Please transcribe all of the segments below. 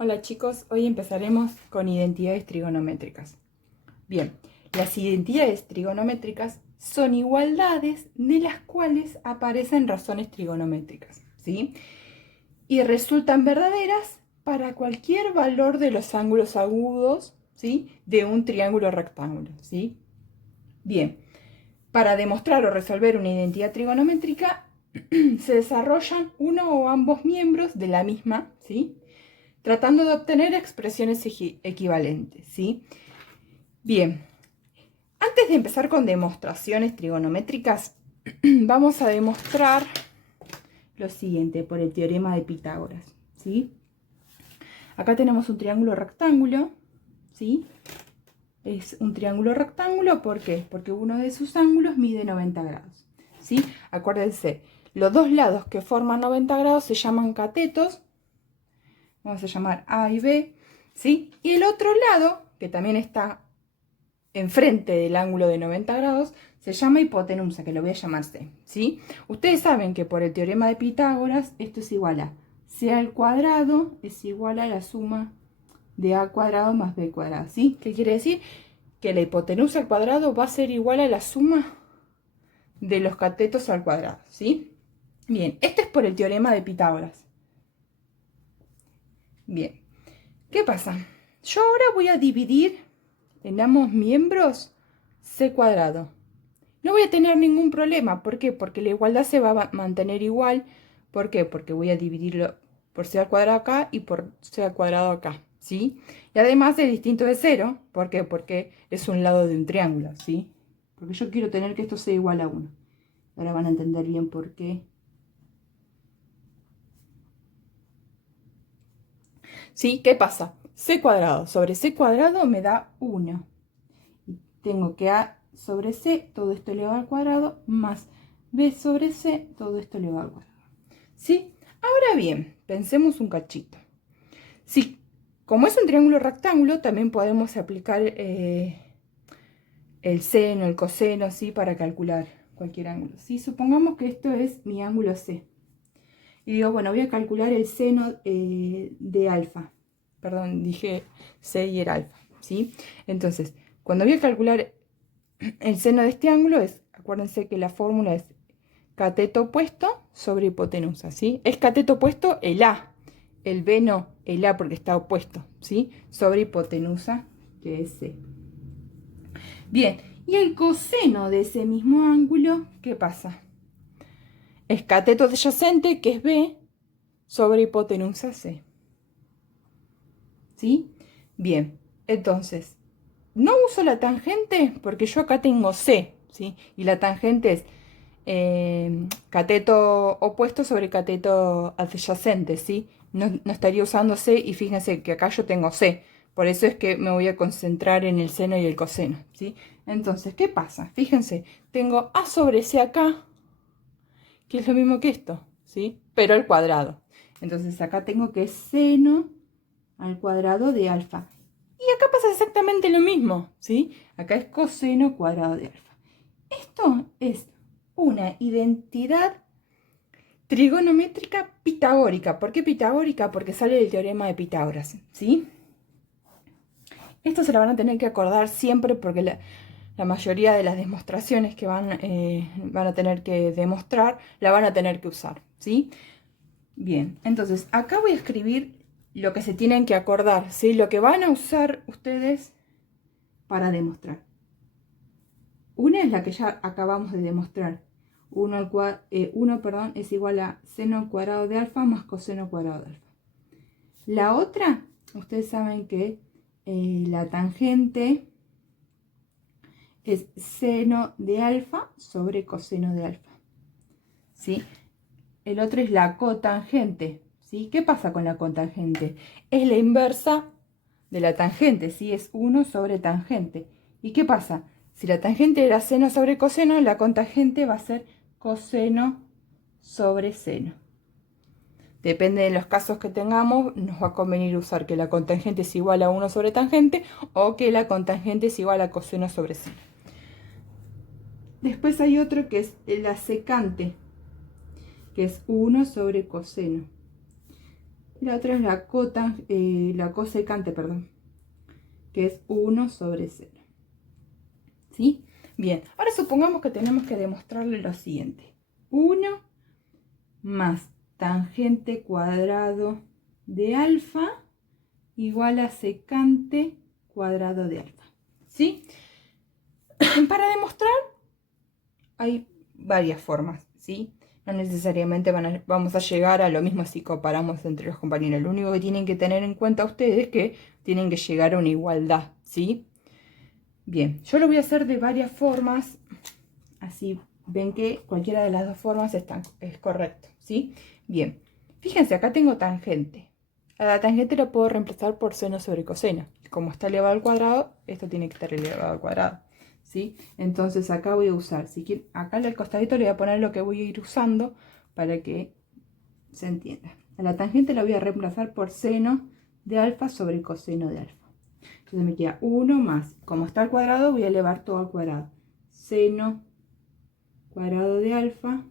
Hola chicos, hoy empezaremos con identidades trigonométricas. Bien, las identidades trigonométricas son igualdades de las cuales aparecen razones trigonométricas, ¿sí? Y resultan verdaderas para cualquier valor de los ángulos agudos, ¿sí? De un triángulo rectángulo, ¿sí? Bien, para demostrar o resolver una identidad trigonométrica se desarrollan uno o ambos miembros de la misma, ¿sí? Tratando de obtener expresiones equivalentes, ¿sí? Bien, antes de empezar con demostraciones trigonométricas, vamos a demostrar lo siguiente por el teorema de Pitágoras, ¿sí? Acá tenemos un triángulo rectángulo, ¿sí? Es un triángulo rectángulo, ¿por qué? Porque uno de sus ángulos mide 90 grados, ¿sí? Acuérdense, los dos lados que forman 90 grados se llaman catetos, vamos a llamar A y B, ¿sí? Y el otro lado, que también está enfrente del ángulo de 90 grados, se llama hipotenusa, que lo voy a llamar C, ¿sí? Ustedes saben que por el teorema de Pitágoras esto es igual a C al cuadrado es igual a la suma de A cuadrado más B cuadrado, ¿sí? ¿Qué quiere decir? Que la hipotenusa al cuadrado va a ser igual a la suma de los catetos al cuadrado, ¿sí? Bien, esto es por el teorema de Pitágoras. Bien, ¿qué pasa? Yo ahora voy a dividir en ambos miembros C cuadrado. No voy a tener ningún problema. ¿Por qué? Porque la igualdad se va a mantener igual. ¿Por qué? Porque voy a dividirlo por C al cuadrado acá y por C al cuadrado acá, ¿sí? Y además es distinto de cero. ¿Por qué? Porque es un lado de un triángulo, ¿sí? Porque yo quiero tener que esto sea igual a 1. Ahora van a entender bien por qué. ¿Sí? ¿Qué pasa? C cuadrado sobre C cuadrado me da 1. Y tengo que A sobre C, todo esto elevado al cuadrado, más B sobre C, todo esto elevado al cuadrado. ¿Sí? Ahora bien, pensemos un cachito. Sí, como es un triángulo rectángulo, también podemos aplicar el seno, el coseno, ¿sí? Para calcular cualquier ángulo. ¿Sí? Supongamos que esto es mi ángulo C. Y digo, bueno, voy a calcular el seno de alfa. Perdón, dije C y era alfa, ¿sí? Entonces, cuando voy a calcular el seno de este ángulo, acuérdense que la fórmula es cateto opuesto sobre hipotenusa, ¿sí? Es cateto opuesto el A, el B no, el A porque está opuesto, ¿sí? Sobre hipotenusa, que es C. Bien, y el coseno de ese mismo ángulo, ¿qué pasa? Es cateto adyacente, que es B, sobre hipotenusa C. ¿Sí? Bien, entonces, no uso la tangente porque yo acá tengo C, ¿sí? Y la tangente es cateto opuesto sobre cateto adyacente, ¿sí? No estaría usando C y fíjense que acá yo tengo C. Por eso es que me voy a concentrar en el seno y el coseno, ¿sí? Entonces, ¿qué pasa? Fíjense, tengo A sobre C acá, que es lo mismo que esto, ¿sí? Pero al cuadrado. Entonces acá tengo que es seno al cuadrado de alfa. Y acá pasa exactamente lo mismo, ¿sí? Acá es coseno cuadrado de alfa. Esto es una identidad trigonométrica pitagórica. ¿Por qué pitagórica? Porque sale del teorema de Pitágoras, ¿sí? Esto se lo van a tener que acordar siempre porque la mayoría de las demostraciones que van a tener que demostrar la van a tener que usar, ¿sí? Bien, entonces acá voy a escribir lo que se tienen que acordar, ¿sí? Lo que van a usar ustedes para demostrar. Una es la que ya acabamos de demostrar. 1 es igual a seno al cuadrado de alfa más coseno cuadrado de alfa. La otra, ustedes saben que la tangente es seno de alfa sobre coseno de alfa, ¿sí? El otro es la cotangente, ¿sí? ¿Qué pasa con la cotangente? Es la inversa de la tangente, ¿sí? Es 1 sobre tangente. ¿Y qué pasa? Si la tangente era seno sobre coseno, la cotangente va a ser coseno sobre seno. Depende de los casos que tengamos, nos va a convenir usar que la cotangente es igual a 1 sobre tangente o que la cotangente es igual a coseno sobre seno. Después hay otro que es la secante, que es 1 sobre coseno. Y la otra es la cosecante, perdón, que es 1 sobre 0. ¿Sí? Bien, ahora supongamos que tenemos que demostrarle lo siguiente. 1 más tangente cuadrado de alfa igual a secante cuadrado de alfa. ¿Sí? Para demostrar hay varias formas, ¿sí? No necesariamente vamos a llegar a lo mismo si comparamos entre los compañeros. Lo único que tienen que tener en cuenta ustedes es que tienen que llegar a una igualdad, ¿sí? Bien, yo lo voy a hacer de varias formas, así ven que cualquiera de las dos formas es correcto, ¿sí? Bien, fíjense, acá tengo tangente. A la tangente lo puedo reemplazar por seno sobre coseno. Como está elevado al cuadrado, esto tiene que estar elevado al cuadrado, ¿sí? Entonces acá voy a usar, acá al costadito le voy a poner lo que voy a ir usando para que se entienda. A la tangente la voy a reemplazar por seno de alfa sobre coseno de alfa. Entonces me queda 1 más, como está al cuadrado, voy a elevar todo al cuadrado. Seno cuadrado de alfa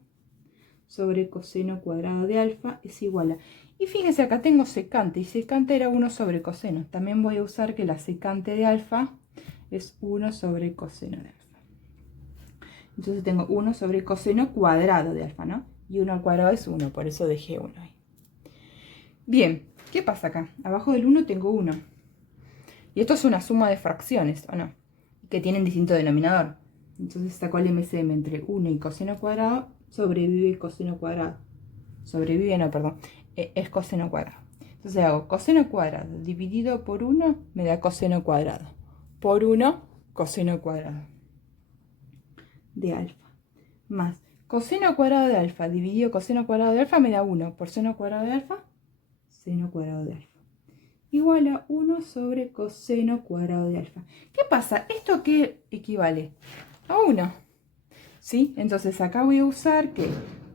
sobre coseno cuadrado de alfa es igual a... Y fíjense, acá tengo secante, y secante era 1 sobre coseno. También voy a usar que la secante de alfa es 1 sobre coseno de alfa. Entonces tengo 1 sobre coseno cuadrado de alfa, ¿no? Y 1 al cuadrado es 1, por eso dejé 1 ahí. Bien, ¿qué pasa acá? Abajo del 1 tengo 1. Y esto es una suma de fracciones, ¿o no? Que tienen distinto denominador. Entonces saco el MCM entre 1 y coseno cuadrado, sobrevive el coseno cuadrado. Sobrevive, no, perdón, es coseno cuadrado. Entonces hago coseno cuadrado dividido por 1 me da coseno cuadrado. Por 1, coseno cuadrado de alfa. Más coseno cuadrado de alfa dividido coseno cuadrado de alfa me da 1 por seno cuadrado de alfa, seno cuadrado de alfa. Igual a 1 sobre coseno cuadrado de alfa. ¿Qué pasa? ¿Esto qué equivale? A 1. ¿Sí? Entonces acá voy a usar que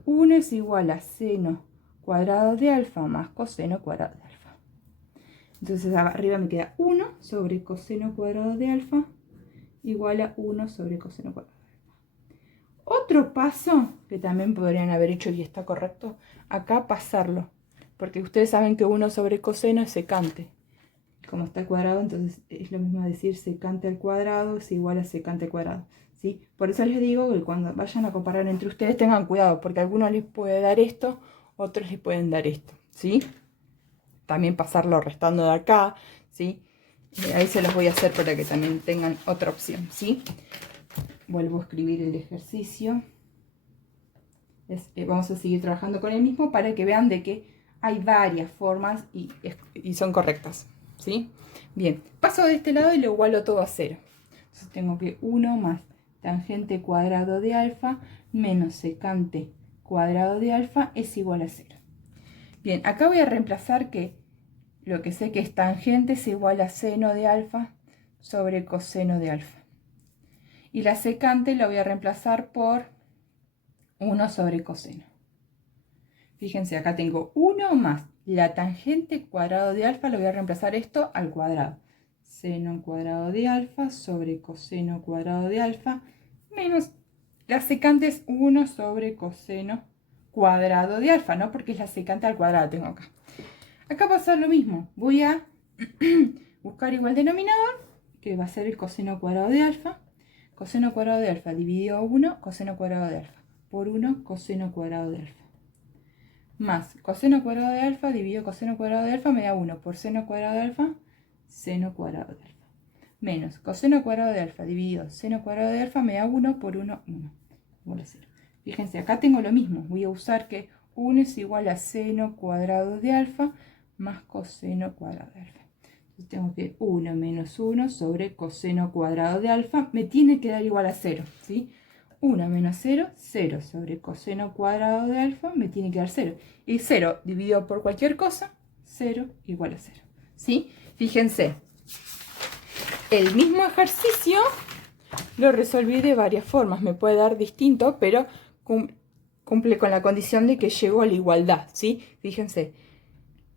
1 es igual a seno cuadrado de alfa más coseno cuadrado de alfa. Entonces arriba me queda 1 sobre coseno cuadrado de alfa igual a 1 sobre coseno cuadrado de alfa. Otro paso que también podrían haber hecho y está correcto, acá pasarlo. Porque ustedes saben que 1 sobre coseno es secante. Como está al cuadrado, entonces es lo mismo decir secante al cuadrado es igual a secante al cuadrado. ¿Sí? Por eso les digo que cuando vayan a comparar entre ustedes tengan cuidado, porque a algunos les puede dar esto, otros les pueden dar esto. ¿Sí? También pasarlo restando de acá. ¿Sí? Ahí se los voy a hacer para que también tengan otra opción. ¿Sí? Vuelvo a escribir el ejercicio. Vamos a seguir trabajando con el mismo para que vean de que hay varias formas y son correctas. ¿Sí? Bien, paso de este lado y lo igualo todo a 0. Entonces tengo que 1 más tangente cuadrado de alfa menos secante cuadrado de alfa es igual a 0. Bien, acá voy a reemplazar que lo que sé que es tangente es igual a seno de alfa sobre coseno de alfa. Y la secante la voy a reemplazar por 1 sobre coseno. Fíjense, acá tengo 1 más la tangente cuadrado de alfa, lo voy a reemplazar esto al cuadrado. Seno cuadrado de alfa sobre coseno cuadrado de alfa menos la secante es 1 sobre coseno cuadrado de alfa, ¿no? Porque es la secante al cuadrado tengo acá. Acá va a ser lo mismo. Voy a buscar igual denominador, que va a ser el coseno cuadrado de alfa. Coseno cuadrado de alfa dividido a 1, coseno cuadrado de alfa. Por 1, coseno cuadrado de alfa. Más coseno cuadrado de alfa dividido coseno cuadrado de alfa me da 1 por seno cuadrado de alfa, seno cuadrado de alfa. Menos coseno cuadrado de alfa dividido seno cuadrado de alfa me da 1 por 1, 1. Igual a 0. Fíjense, acá tengo lo mismo. Voy a usar que 1 es igual a seno cuadrado de alfa más coseno cuadrado de alfa. Entonces tengo que 1 menos 1 sobre coseno cuadrado de alfa me tiene que dar igual a 0, ¿sí? 1 menos 0, 0 sobre coseno cuadrado de alfa me tiene que dar 0. Y 0 dividido por cualquier cosa, 0 igual a 0. ¿Sí? Fíjense, el mismo ejercicio lo resolví de varias formas. Me puede dar distinto, pero cumple con la condición de que llego a la igualdad. ¿Sí? Fíjense,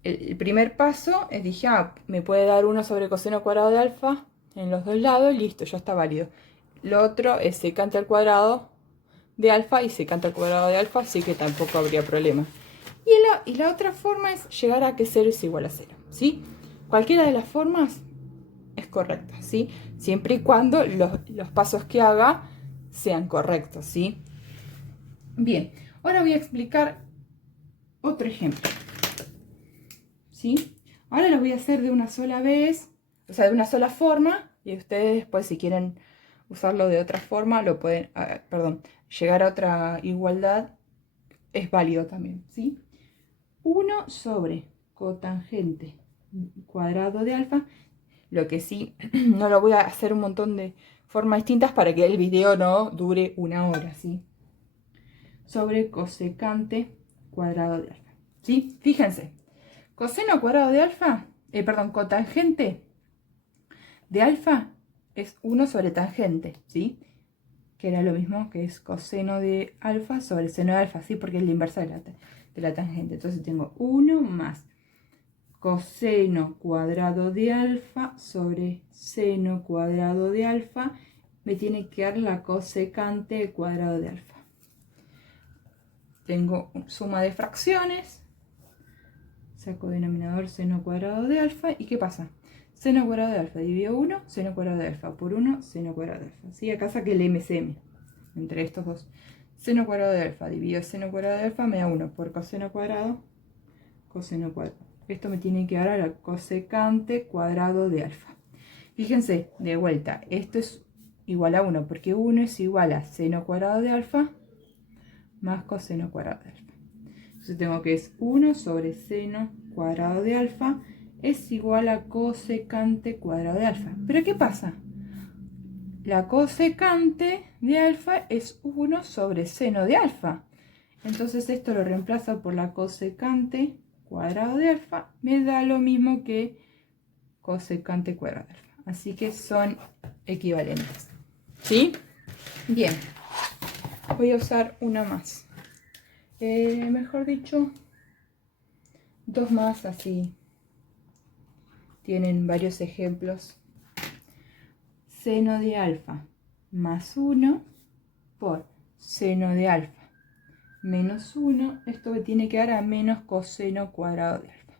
el primer paso es, dije, me puede dar 1 sobre coseno cuadrado de alfa en los dos lados, listo, ya está válido. Lo otro es secante al cuadrado de alfa y secante al cuadrado de alfa, así que tampoco habría problema. Y la otra forma es llegar a que 0 es igual a 0, ¿sí? Cualquiera de las formas es correcta, ¿sí? Siempre y cuando los pasos que haga sean correctos, ¿sí? Bien, ahora voy a explicar otro ejemplo, ¿sí? Ahora lo voy a hacer de una sola vez, o sea, de una sola forma, y ustedes después si quieren usarlo de otra forma, lo pueden, llegar a otra igualdad es válido también, ¿sí? 1 sobre cotangente cuadrado de alfa, lo que sí, no lo voy a hacer un montón de formas distintas para que el video no dure 1 hora, ¿sí? Sobre cosecante cuadrado de alfa, ¿sí? Fíjense, coseno cuadrado de alfa, cotangente de alfa es 1 sobre tangente, ¿sí? Que era lo mismo que es coseno de alfa sobre seno de alfa, ¿sí? Porque es la inversa de la tangente. Entonces tengo 1 más coseno cuadrado de alfa sobre seno cuadrado de alfa. Me tiene que dar la cosecante cuadrado de alfa. Tengo suma de fracciones. Saco denominador seno cuadrado de alfa. ¿Y qué pasa? Seno cuadrado de alfa dividido 1, seno cuadrado de alfa por 1, seno cuadrado de alfa. ¿Sí? Acá saqué el MCM entre estos dos. Seno cuadrado de alfa dividido seno cuadrado de alfa me da 1 por coseno cuadrado, coseno cuadrado. Esto me tiene que dar a la cosecante cuadrado de alfa. Fíjense, de vuelta, esto es igual a 1, porque 1 es igual a seno cuadrado de alfa más coseno cuadrado de alfa. Entonces tengo que es 1 sobre seno cuadrado de alfa es igual a cosecante cuadrado de alfa. ¿Pero qué pasa? La cosecante de alfa es 1 sobre seno de alfa. Entonces esto lo reemplazo por la cosecante cuadrado de alfa. Me da lo mismo que cosecante cuadrado de alfa. Así que son equivalentes. ¿Sí? Bien. Voy a usar una más. Mejor dicho, dos más, así tienen varios ejemplos. Seno de alfa más 1 por seno de alfa menos 1. Esto me tiene que dar a menos coseno cuadrado de alfa.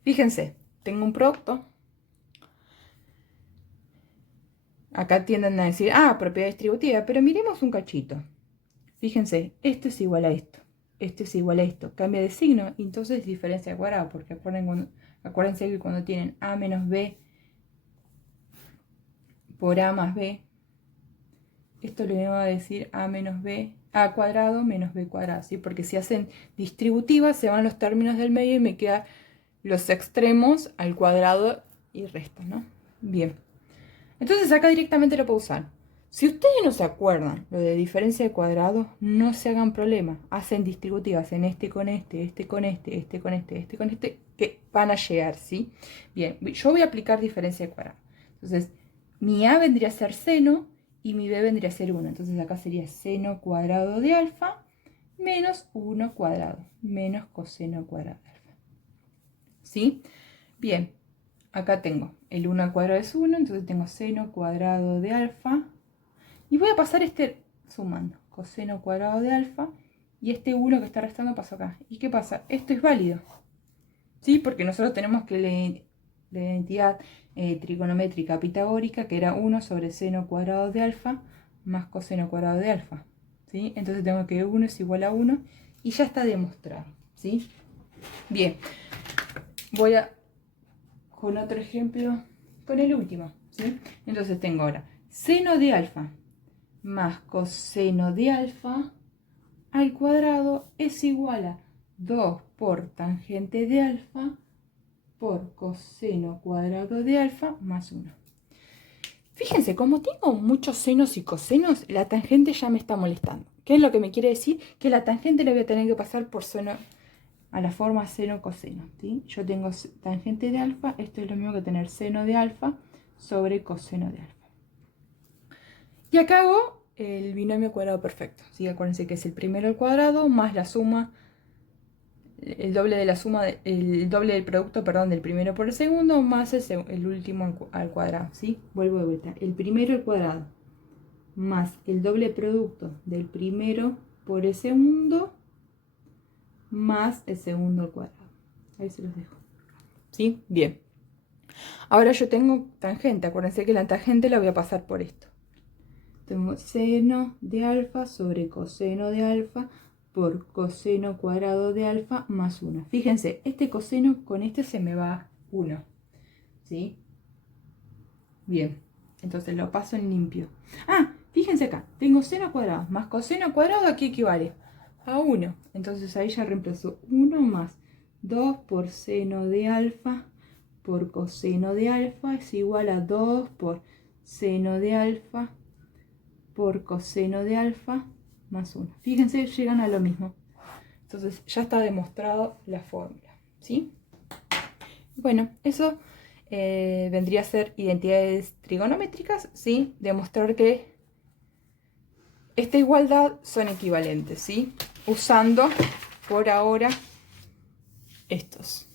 Fíjense, tengo un producto. Acá tienden a decir, propiedad distributiva, pero miremos un cachito. Fíjense, esto es igual a esto. Esto es igual a esto. Cambia de signo y entonces es diferencia de cuadrado, porque acuérdense que cuando tienen a menos b por a más b, esto le va a decir a menos b, a cuadrado menos b cuadrado, ¿sí? Porque si hacen distributivas se van los términos del medio y me quedan los extremos al cuadrado y resto, ¿no? Bien. Entonces acá directamente lo puedo usar. Si ustedes no se acuerdan lo de diferencia de cuadrados, no se hagan problema. Hacen distributivas en este con este, este con este, este con este, este con este, que van a llegar, ¿sí? Bien, yo voy a aplicar diferencia de cuadrados. Entonces, mi a vendría a ser seno y mi b vendría a ser 1. Entonces acá sería seno cuadrado de alfa menos 1 cuadrado, menos coseno cuadrado de alfa. ¿Sí? Bien. Acá tengo el 1 al cuadrado es 1, entonces tengo seno cuadrado de alfa. Y voy a pasar este sumando, coseno cuadrado de alfa. Y este 1 que está restando paso acá. ¿Y qué pasa? Esto es válido. ¿Sí? Porque nosotros tenemos que la identidad trigonométrica pitagórica, que era 1 sobre seno cuadrado de alfa más coseno cuadrado de alfa. ¿Sí? Entonces tengo que 1 es igual a 1 y ya está demostrado. ¿Sí? Bien. Voy a con otro ejemplo, con el último, ¿sí? Entonces tengo ahora seno de alfa más coseno de alfa al cuadrado es igual a 2 por tangente de alfa por coseno cuadrado de alfa más 1. Fíjense, como tengo muchos senos y cosenos, la tangente ya me está molestando. ¿Qué es lo que me quiere decir? Que la tangente le voy a tener que pasar por seno a la forma seno-coseno, ¿sí? Yo tengo tangente de alfa, esto es lo mismo que tener seno de alfa sobre coseno de alfa. Y acá hago el binomio cuadrado perfecto, ¿sí? Acuérdense que es el primero al cuadrado más la suma, el doble de la suma, el doble del producto, perdón, del primero por el segundo, más el último al cuadrado, ¿sí? Vuelvo de vuelta, el primero al cuadrado más el doble producto del primero por el segundo más el segundo al cuadrado. Ahí se los dejo. ¿Sí? Bien. Ahora yo tengo tangente. Acuérdense que la tangente la voy a pasar por esto. Tengo seno de alfa sobre coseno de alfa por coseno cuadrado de alfa más 1. Fíjense, este coseno con este se me va 1. ¿Sí? Bien. Entonces lo paso en limpio. Ah, fíjense acá. Tengo seno cuadrado más coseno cuadrado. Aquí equivale a 1. Entonces ahí ya reemplazo 1 más 2 por seno de alfa por coseno de alfa es igual a 2 por seno de alfa por coseno de alfa más 1. Fíjense, llegan a lo mismo. Entonces ya está demostrado la fórmula, ¿sí? Bueno, eso vendría a ser identidades trigonométricas, ¿sí? Demostrar que esta igualdad son equivalentes, ¿sí? Usando por ahora estos.